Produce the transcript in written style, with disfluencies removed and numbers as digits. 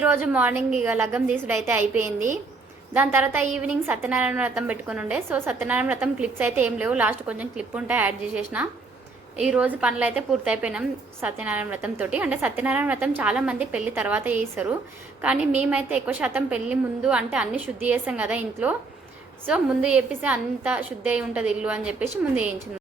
ఈరోజు మార్నింగ్ ఇక లగ్గం తీసుడు అయితే అయిపోయింది. దాని తర్వాత ఈవినింగ్ సత్యనారాయణ వ్రతం పెట్టుకుని ఉండే. సో సత్యనారాయణ వ్రతం క్లిప్స్ అయితే ఏం లేవు, లాస్ట్ కొంచెం క్లిప్ ఉంటే యాడ్ చేసేసిన. ఈరోజు పనులు అయితే పూర్తయిపోయినాం సత్యనారాయణ వ్రతం తోటి. అంటే సత్యనారాయణ వ్రతం చాలామంది పెళ్లి తర్వాత చేస్తారు, కానీ మేమైతే ఎక్కువ శాతం పెళ్లి ముందు అంటే అన్ని శుద్ధి చేస్తాం కదా ఇంట్లో. సో ముందు చేపిస్తే అంత శుద్ధి అయి ఉంటుంది ఇల్లు అని చెప్పేసి ముందు చేయించున్నాం.